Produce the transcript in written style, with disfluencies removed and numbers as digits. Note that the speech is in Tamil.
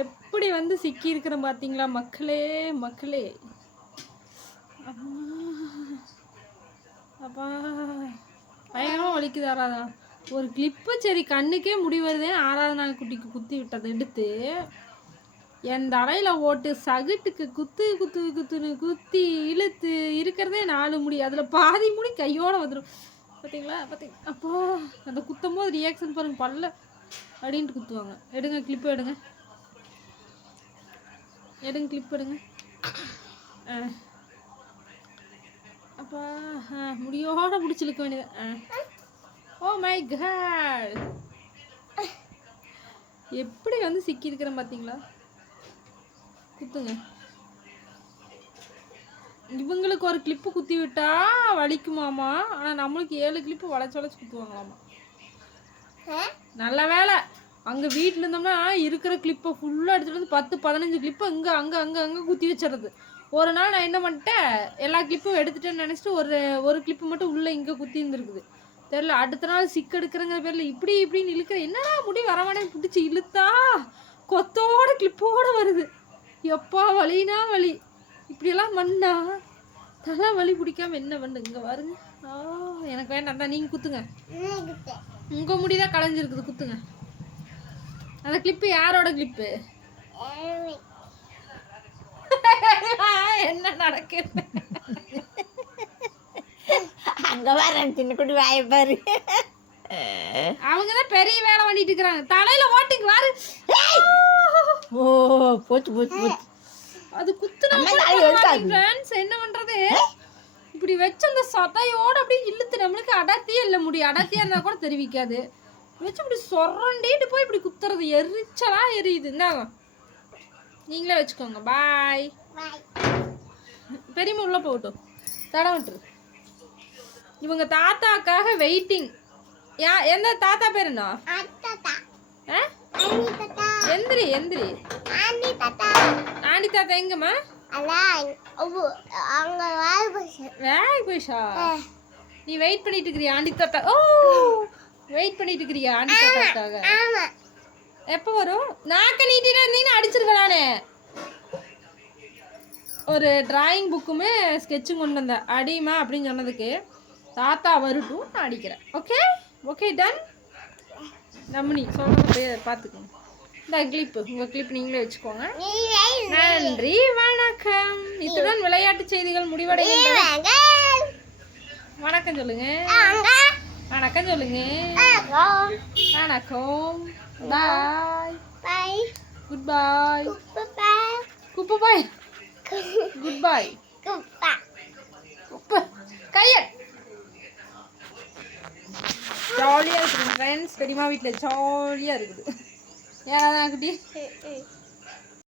எப்படி வந்து சிக்கி இருக்கிறேன் பார்த்தீங்களா மக்களே மக்களே. அப்பா பயங்கரமாக வலிக்குது ஆராதனா. ஒரு கிளிப்பு சரி கண்ணுக்கே முடி வருதே. ஆராதனா குட்டிக்கு குத்தி விட்டதை எடுத்து என் தலையில் ஓட்டு சகுட்டுக்கு குத்து குத்து குத்துன்னு குத்தி இழுத்து இருக்கிறதே 4 முடி. அதில் பாதி முடி கையோடு வந்துடும் பார்த்தீங்களா. பார்த்தீங்களா அப்போ அந்த குத்தும் போது ரியாக்ஷன் பாருங்க பல்ல அப்படின்ட்டு குத்துவாங்க. எடுங்க கிளிப்பு எடுங்க எடுங்க கிளிப் எடுங்க. அப்பா முடியோட பிடிச்சிருக்க வேண்டியது. ஓ மை காட் எப்படி வந்து சிக்கி இருக்கிறேன் பார்த்தீங்களா. குத்துங்க. இவங்களுக்கு ஒரு கிளிப்பு குத்தி விட்டா வலிக்குமாமா. ஆனால் நம்மளுக்கு 7 கிளிப்பு வளைச்சு வளைச்சு குத்துவாங்களாமா. நல்ல வேலை அங்கே வீட்டில் இருந்தோம்னா இருக்கிற கிளிப்பை ஃபுல்லாக எடுத்துகிட்டு வந்து 10-15 கிளிப்பை இங்கே அங்கே அங்கே அங்கே குத்தி வச்சிடுறது. ஒரு நாள் நான் என்ன பண்ணிட்டேன், எல்லா கிளிப்பும் எடுத்துட்டேன்னு நினச்சிட்டு ஒரு கிளிப்பு மட்டும் உள்ளே இங்கே குத்தி இருந்துருக்குது. தெரில அடுத்த நாள் சிக்கு எடுக்கிறங்கிற பேரில் இப்படின்னு இழுக்கிற. என்னடா முடி வரமானே பிடிச்சி இழுத்தா கொத்தோட கிளிப்போடு வருது. எப்பா வலினா வலி. இப்படியெல்லாம் பண்ணா தலை வலி பிடிக்காம என்ன பண்ணு. இங்கே பாருங்க. எனக்கு வேண்டாம் தான் நீங்கள் குத்துங்க. உங்கள் முடிதான் களைஞ்சிருக்குது குத்துங்க. அந்த கிளிப்பு யாரோட கிளிப்பு? என்ன நடக்குது அங்க வர சின்ன குட்டி வாய பாரு. அவங்கதான் பெரிய வேலை பண்ணிட்டு இருக்கிறாங்க. தலையில ஓட்டிக்கு வாரு. ஓ போச்சு போச்சு போச்சு. அது குத்துனா ஃப்ரெண்ட்ஸ் என்ன பண்றது. இப்படி வச்சு அந்த சதையோட அப்படியே இழுத்து நம்மளுக்கு அடர்த்தியே இல்லை முடி. அடர்த்தியா இருந்தா கூட தெரிவிக்காது. வச்சு இப்படி சொரண்டிட்டு போய் இப்படி குத்துறது எரிச்சலா எரியுது. இந்தாங்க நீங்களே வச்சுக்கோங்க. பாய். பெரியம்மா உள்ள போகட்டும் தடவட்டுரு. இவங்க தாத்தாக்காக வெயிட்டிங். எந்த தாத்தா பேர் என்ன? எந்திரி எந்திரி. ஆண்டி தாத்தா எங்கம்மா? வேலைக்கு போயிஷா. நீ வெயிட் பண்ணிட்டு இருக்கிறியா ஆண்டி தாத்தா? ஓ வெயிட் பண்ணிட்டு இருக்கிறியா ஆண்டி தாத்தாக்காக? எப்போ வரும்? நாக்க நீட்டிட்டு இருந்தீங்கன்னா அடிச்சிருக்கேன் நானே. ஒரு டிராயிங் புக்குமே ஸ்கெட்சும் கொண்டு வந்தேன். அடிமா அப்படின்னு சொன்னதுக்கு தாத்தா வரட்டும் நான் அடிக்கிறேன். Okay okay done. நம்மனி சொல்கிறத பார்த்துக்கோங்க. இந்த கிளிப்பு உங்கள் கிளிப் நீங்களே வச்சுக்கோங்க. நன்றி வணக்கம். இத்துடன் விளையாட்டு செய்திகள் முடிவடைகின்றன. வணக்கம் சொல்லுங்க. வணக்கம் சொல்லுங்க. வணக்கம். பாய் பாய். குட் பாய். குப்பை பாய். குட் பாய். குப்பை கையட். ஜாலியாக இருக்குது ஃப்ரெண்ட்ஸ். பெரியம்மா வீட்டில் ஜாலியாக இருக்குது. ஏன்னா குட்டி